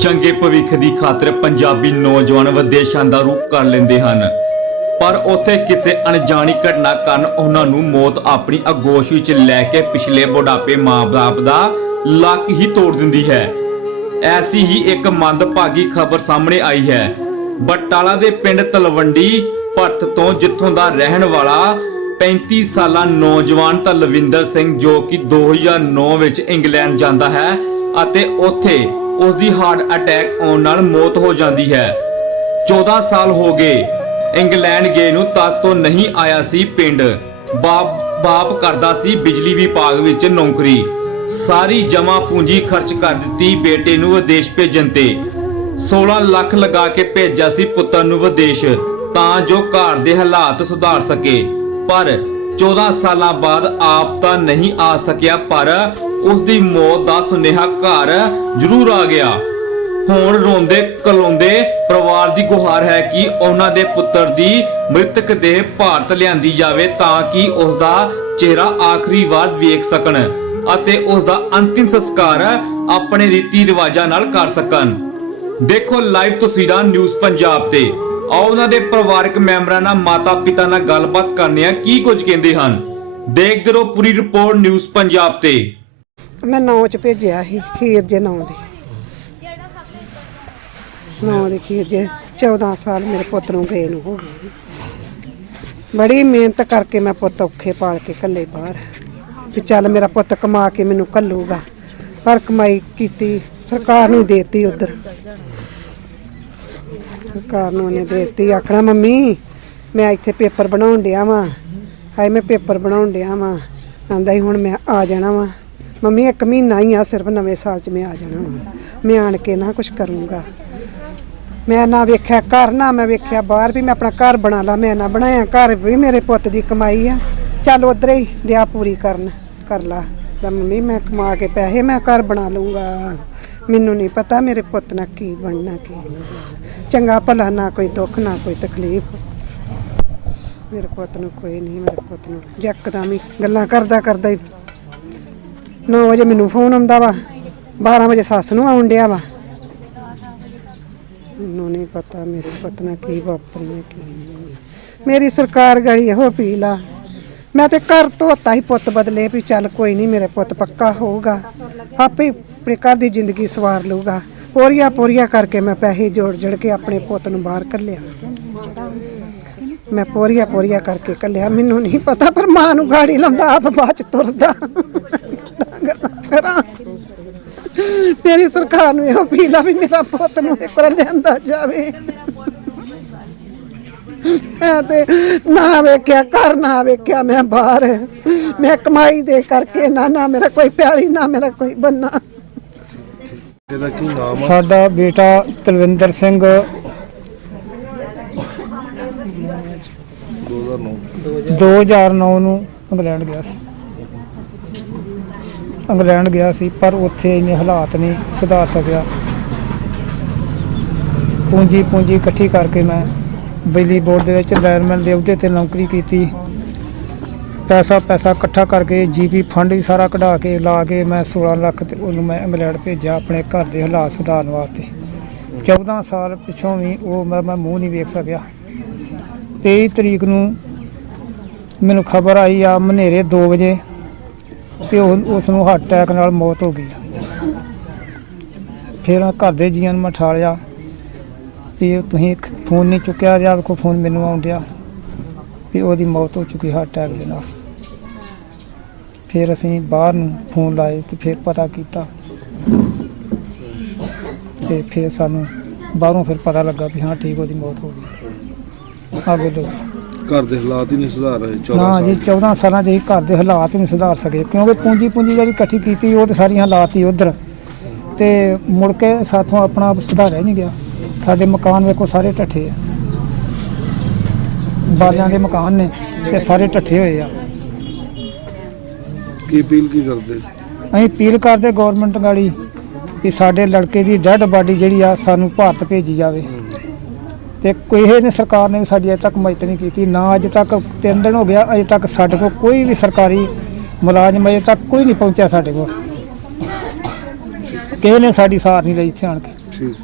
ਚੰਗੇ ਭਵਿੱਖ ਦੀ ਖਾਤਰ ਪੰਜਾਬੀ ਨੌਜਵਾਨ ਵਿਦੇਸ਼ਾਂ ਦਾ ਰੁਖ ਕਰ ਲੈਂਦੇ ਹਨ। ਪਰ ਉੱਥੇ ਕਿਸੇ ਅਣਜਾਣੀ ਘਟਨਾ ਕਾਰਨ ਉਹਨਾਂ ਨੂੰ ਮੌਤ ਆਪਣੀ ਅਗੋਸ਼ ਵਿੱਚ ਲੈ ਕੇ ਪਿਛਲੇ ਬੁਢਾਪੇ ਮਾਪੇ ਦਾ ਲੱਕ ਹੀ ਤੋੜ ਦਿੰਦੀ ਹੈ। ਐਸੀ ਹੀ ਇੱਕ ਮੰਦਭਾਗੀ ਖਬਰ ਸਾਹਮਣੇ ਆਈ ਹੈ। ਬਟਾਲਾ ਦੇ ਪਿੰਡ ਤਲਵੰਡੀ ਭਰਤ ਤੋਂ ਜਿੱਥੋਂ ਦਾ ਰਹਿਣ ਵਾਲਾ 35 ਸਾਲਾ ਨੌਜਵਾਨ ਤਲਵਿੰਦਰ ਸਿੰਘ ਜੋ ਕਿ 2009 ਵਿੱਚ ਇੰਗਲੈਂਡ ਜਾਂਦਾ ਹੈ ਅਤੇ ਉੱਥੇ ਉਸ ਦੀ ਹਾਰਟ ਅਟੈਕ ਆਉਣ ਨਾਲ ਮੌਤ ਹੋ ਜਾਂਦੀ ਹੈ। 14 ਸਾਲ ਹੋ ਗਏ, ਇੰਗਲੈਂਡ ਗਏ ਨੂੰ ਤਦ ਤੋਂ ਨਹੀਂ ਆਇਆ ਸੀ ਪਿੰਡ। ਬਾਪ ਬਾਪ ਕਰਦਾ ਸੀ ਬਿਜਲੀ ਵਿਭਾਗ ਵਿੱਚ ਨੌਕਰੀ। ਸਾਰੀ ਜਮਾ ਪੂੰਜੀ ਖਰਚ ਕਰ ਦਿੱਤੀ ਬੇਟੇ ਨੂੰ ਵਿਦੇਸ਼ ਭੇਜਣ ਤੇ। 16 ਲੱਖ ਲਗਾ ਕੇ ਭੇਜਿਆ ਸੀ ਪੁੱਤਰ ਨੂੰ ਵਿਦੇਸ਼। ਤਾਂ ਜੋ ਘਰ ਦੇ ਹਾਲਾਤ ਸੁਧਾਰ ਸਕੇ। ਪਰ 14 ਸਾਲਾਂ ਬਾਅਦ ਆਪ ਤਾਂ ਨਹੀਂ ਆ ਸਕਿਆ, ਪਰ ਉਸ ਦੀ ਮੌਤ ਦਾ ਸੁਨੇਹਾ ਘਰ ਜ਼ਰੂਰ ਆ ਗਿਆ। ਹੁਣ ਰੋਂਦੇ ਕਲਾਉਂਦੇ ਪਰਿਵਾਰ ਦੀ ਗੁਹਾਰ ਹੈ ਕਿ ਉਹਨਾਂ ਦੇ ਪੁੱਤਰ ਦੀ ਮ੍ਰਿਤਕ ਦੇਹ ਭਾਰਤ ਲਿਆਂਦੀ ਜਾਵੇ ਤਾਂ ਕਿ ਉਸ ਦਾ ਚਿਹਰਾ ਆਖਰੀ ਵਾਰ ਵੇਖ ਸਕਣ ਅਤੇ ਉਸ ਦਾ ਅੰਤਿਮ ਸੰਸਕਾਰ ਆਪਣੇ ਰੀਤੀ ਰਿਵਾਜਾਂ ਨਾਲ ਕਰ ਸਕਣ। ਦੇਖੋ ਲਾਈਵ ਤਸਵੀਰਾਂ ਨਿਊਜ਼ ਪੰਜਾਬ ਤੇ। ਆਓ ਉਹਨਾਂ ਦੇ ਪਰਿਵਾਰਕ ਮੈਂਬਰਾਂ ਨਾਲ ਮਾਤਾ ਪਿਤਾ ਨਾਲ ਗੱਲਬਾਤ ਕਰਨੇ ਆ। ਕੀ ਕੁਝ ਕਹਿੰਦੇ ਹਨ? ਦੇਖਦੇ ਰਹੋ ਪੂਰੀ ਰਿਪੋਰਟ ਨਿਊਜ਼ ਪੰਜਾਬ ਤੇ। ਮੈਂ ਨੌ ਚ ਭੇਜਿਆ ਸੀ, ਖੀਰ ਜੇ ਨੌ ਦੀ। ਨੌ ਦੀ ਖੀਰ ਜੇ 14 ਸਾਲ ਮੇਰੇ ਪੁੱਤ ਨੂੰ ਗਏ ਨੂੰ ਹੋ ਗਏ। ਬੜੀ ਮਿਹਨਤ ਕਰਕੇ ਮੈਂ ਪੁੱਤ ਔਖੇ ਪਾਲ ਕੇ ਕੱਲੇ ਬਾਹਰ। ਵੀ ਚੱਲ ਮੇਰਾ ਪੁੱਤ ਕਮਾ ਕੇ ਮੈਨੂੰ ਕੱਲੂਗਾ ਪਰ ਕਮਾਈ ਕੀਤੀ, ਸਰਕਾਰ ਨੂੰ ਦੇਤੀ ਉਧਰ। ਸਰਕਾਰ ਨੂੰ ਉਹਨੇ ਦੇਤੀ, ਆਖਣਾ, ਮੰਮੀ, ਮੈਂ ਇੱਥੇ ਪੇਪਰ ਬਣਾਉਣ ਡਿਆ ਵਾਂ। ਹਾਏ, ਮੈਂ ਪੇਪਰ ਬਣਾਉਣ ਡਿਆ ਵਾਂ। ਆਂਦਾ ਹੀ ਹੁਣ ਮੈਂ ਆ ਜਾਣਾ ਵਾਂ। ਮੰਮੀ, ਇੱਕ ਮਹੀਨਾ ਹੀ ਆ, ਸਿਰਫ ਨਵੇਂ ਸਾਲ 'ਚ ਮੈਂ ਆ ਜਾਣਾ ਵਾਂ। ਮੈਂ ਆਣ ਕੇ ਨਾ ਕੁਝ ਕਰੂੰਗਾ। ਮੈਂ ਨਾ ਵੇਖਿਆ ਘਰ, ਨਾ ਮੈਂ ਵੇਖਿਆ ਬਾਹਰ ਵੀ ਮੈਂ ਆਪਣਾ ਘਰ ਬਣਾ ਲਾ, ਮੈਂ ਨਾ ਬਣਾਇਆ। ਘਰ ਵੀ ਮੇਰੇ ਪੁੱਤ ਦੀ ਕਮਾਈ ਆ। ਚੱਲ ਉਧਰ ਹੀ ਦਿਆ ਪੂਰੀ ਕਰਨ, ਕਰ ਲਾ। ਤਾਂ ਮੰਮੀ, ਮੈਂ ਕਮਾ ਕੇ ਪੈਸੇ ਮੈਂ ਘਰ ਬਣਾ ਲੂੰਗਾ ਮੈਨੂੰ ਨਹੀਂ ਪਤਾ ਮੇਰੇ ਪੁੱਤ ਨਾਲ ਕੀ ਬਣਨਾ, ਕੀ ਨਹੀਂ। ਚੰਗਾ ਭਲਾ ਨਾ ਕੋਈ ਦੁੱਖ, ਨਾ ਕੋਈ ਤਕਲੀਫ। ਮੇਰੇ ਪੁੱਤ ਨੂੰ ਕੋਈ ਨਹੀਂ, ਮੇਰੇ ਪੁੱਤ ਨੂੰ ਜੱਕਦਮ ਹੀ ਗੱਲਾਂ ਕਰਦਾ ਕਰਦਾ ਹੀ 9 ਵਜੇ ਮੈਨੂੰ ਫੋਨ ਆਉਂਦਾ ਵਾ 12 ਵਜੇ ਸੱਸ ਨੂੰ ਆਉਣ ਡਿਆ ਵਾ। ਮੈਨੂੰ ਨਹੀਂ ਪਤਾ ਮੇਰੇ ਪੁੱਤ ਨਾਲ ਕੀ ਵਾਪਰਨਾ ਕੀ ਨਹੀਂ। ਮੇਰੀ ਸਰਕਾਰ ਗੜੀ ਇਹੋ ਅਪੀਲ ਆ। ਮੈਂ ਤੇ ਘਰ ਧੋਤਾ ਹੀ ਪੁੱਤ ਬਦਲੇ ਵੀ ਚੱਲ ਕੋਈ ਨਹੀਂ, ਮੇਰੇ ਪੁੱਤ ਪੱਕਾ ਹੋਊਗਾ। ਆਪੇ ਹੀ ਆਪਣੇ ਘਰ ਦੀ ਜ਼ਿੰਦਗੀ ਸਵਾਰ ਲਊਗਾ। ਪੋਰੀਆਂ ਪੋਰੀਆਂ ਕਰਕੇ ਮੈਂ ਪੈਸੇ ਜੋੜ ਜੜ ਕੇ ਆਪਣੇ ਪੁੱਤ ਨੂੰ ਬਾਹਰ ਕੱਲਿਆ ਮੈਂ ਪੋਰੀਆਂ ਪੋਰੀਆਂ ਕਰਕੇ ਕੱਲਿਆ ਮੈਨੂੰ ਨਹੀਂ ਪਤਾ, ਪਰ ਮਾਂ ਨੂੰ ਗਾੜੀ ਲਾਉਂਦਾ, ਆਪ ਬਾਅਦ ਚ ਤੁਰਦਾ। ਮੇਰੀ ਸਰਕਾਰ ਨੂੰ ਇਹੋ ਅਪੀਲ ਆ ਵੀ ਮੇਰਾ ਪੁੱਤ ਨੂੰ ਇੱਕ ਵਾਰ ਲਿਆਂਦਾ ਜਾਵੇ। ਮੈਂ ਤੇ ਨਾ ਵੇਖਿਆ, ਘਰ ਨਾ ਵੇਖਿਆ, ਮੈਂ ਬਾਹਰ। ਮੈਂ ਕਮਾਈ ਦੇ ਕਰਕੇ ਨਾ ਨਾ ਮੇਰਾ ਕੋਈ ਪਿਆਲੀ, ਨਾ ਮੇਰਾ ਕੋਈ ਬੰਨਾ। ਇਹਦਾ ਕੀ ਨਾਮ ਆ? ਸਾਡਾ ਬੇਟਾ ਤਲਵਿੰਦਰ ਸਿੰਘ। 2009 2009 ਨੂੰ ਇੰਗਲੈਂਡ ਗਿਆ ਸੀ। ਇੰਗਲੈਂਡ ਗਿਆ ਸੀ, ਪਰ ਉੱਥੇ ਇੰਨੇ ਹਾਲਾਤ ਨਹੀਂ ਸੁਧਾਰ ਸਕਿਆ। ਪੂੰਜੀ ਪੂੰਜੀ ਇਕੱਠੀ ਕਰਕੇ ਮੈਂ ਬਿਜਲੀ ਬੋਰਡ ਦੇ ਵਿੱਚ ਲਾਇਰਮੈਨ ਦੇ ਅਹੁਦੇ ਤੇ ਨੌਕਰੀ ਕੀਤੀ। ਪੈਸਾ ਪੈਸਾ ਇਕੱਠਾ ਕਰਕੇ ਜੀਪੀ ਫੰਡ ਵੀ ਸਾਰਾ ਕਢਾ ਕੇ ਲਾ ਕੇ ਮੈਂ 16 ਲੱਖ ਤੇ ਉਹਨੂੰ ਮੈਂ ਇੰਗਲੈਂਡ ਭੇਜਿਆ ਆਪਣੇ ਘਰ ਦੇ ਹਾਲਾਤ ਸੁਧਾਰਨ ਵਾਸਤੇ। 14 ਸਾਲ ਪਿੱਛੋਂ ਵੀ ਉਹ ਮੈਂ ਮੈਂ ਮੂੰਹ ਨਹੀਂ ਵੇਖ ਸਕਿਆ। 23 ਤਰੀਕ ਨੂੰ ਮੈਨੂੰ ਖਬਰ ਆਈ ਆ ਮਨੇਰੇ 2 ਵਜੇ ਕਿ ਉਹ- ਉਸ ਨੂੰ ਹਾਰਟ ਅਟੈਕ ਨਾਲ ਮੌਤ ਹੋ ਗਈ। ਫਿਰ ਘਰ ਦੇ ਜੀਆਂ ਨੂੰ ਮੈਂ ਠਾਲਿਆ ਵੀ ਤੁਸੀਂ ਫੋਨ ਨਹੀਂ ਚੁੱਕਿਆ ਜਾਂ ਕੋ ਫੋਨ ਮੈਨੂੰ ਆਉਣ ਡਿਆ ਵੀ ਉਹਦੀ ਮੌਤ ਹੋ ਚੁੱਕੀ ਹਾਰਟ ਅਟੈਕ ਦੇ ਨਾਲ। ਫਿਰ ਅਸੀਂ ਬਾਹਰ ਨੂੰ ਫੋਨ ਲਾਏ ਤੇ ਫਿਰ ਪਤਾ ਕੀਤਾ। ਤੇ ਫਿਰ ਸਾਨੂੰ ਬਾਹਰੋਂ ਫਿਰ ਪਤਾ ਲੱਗਾ ਵੀ ਹਾਂ ਠੀਕ ਉਹਦੀ ਮੌਤ ਹੋ ਗਈ। ਆ ਬੋਲੋ ਘਰ ਦੇ ਹਾਲਾਤ ਹੀ ਨਹੀਂ ਸੁਧਾਰ ਰਹੇ 14 ਨਾ ਸਾਲ ਜੀ 14 ਸਾਲਾਂ 'ਚ ਹੀ ਘਰ ਦੇ ਹਾਲਾਤ ਨਹੀਂ ਸੁਧਾਰ ਸਕੇ ਕਿਉਂਕਿ ਪੂੰਜੀ ਪੂੰਜੀ ਜਿਹੜੀ ਇਕੱਠੀ ਕੀਤੀ ਉਹ ਤੇ ਸਾਰੀ ਹਾਲਾਤ ਹੀ ਉਧਰ। ਤੇ ਮੁੜ ਕੇ ਸਾਥੋਂ ਆਪਣਾ ਆਪ ਸੁਧਾਰਿਆ ਨਹੀਂ ਗਿਆ। ਸਾਡੇ ਮਕਾਨ ਵੇਖੋ ਸਾਰੇ ਢੱਠੇ ਆ। ਬਾਲਿਆਂ ਦੇ ਮਕਾਨ ਨੇ ਤੇ ਸਾਰੇ ਢੱਠੇ ਹੋਏ ਆ। ਕੀ ਅਪੀਲ ਕੀ ਕਰਦੇ? ਅਸੀਂ ਅਪੀਲ ਕਰਦੇ ਗਵਰਨਮੈਂਟ ਗਾੜੀ ਕਿ ਸਾਡੇ ਲੜਕੇ ਦੀ ਡੈੱਡ ਬਾਡੀ ਜਿਹੜੀ ਆ ਸਾਨੂੰ ਭਾਰਤ ਭੇਜੀ ਜਾਵੇ। ਤੇ ਕੋਈ ਇਹ ਨੇ ਸਰਕਾਰ ਨੇ ਵੀ ਸਾਡੀ ਅਜੇ ਤੱਕ ਮਦਦ ਨਹੀਂ ਕੀਤੀ ਨਾ ਅੱਜ ਤੱਕ ਤਿੰਨ ਦਿਨ ਹੋ ਗਿਆ ਅਜੇ ਤੱਕ ਸਾਡੇ ਕੋਲ ਕੋਈ ਵੀ ਸਰਕਾਰੀ ਮੁਲਾਜ਼ਮ ਅਜੇ ਤੱਕ ਕੋਈ ਨਹੀਂ ਪਹੁੰਚਿਆ ਸਾਡੇ ਕੋਲ। ਕਿਸੇ ਨੇ ਸਾਡੀ ਸਾਰ ਨਹੀਂ ਲਈ ਇੱਥੇ ਆਣ ਕੇ। ਠੀਕ।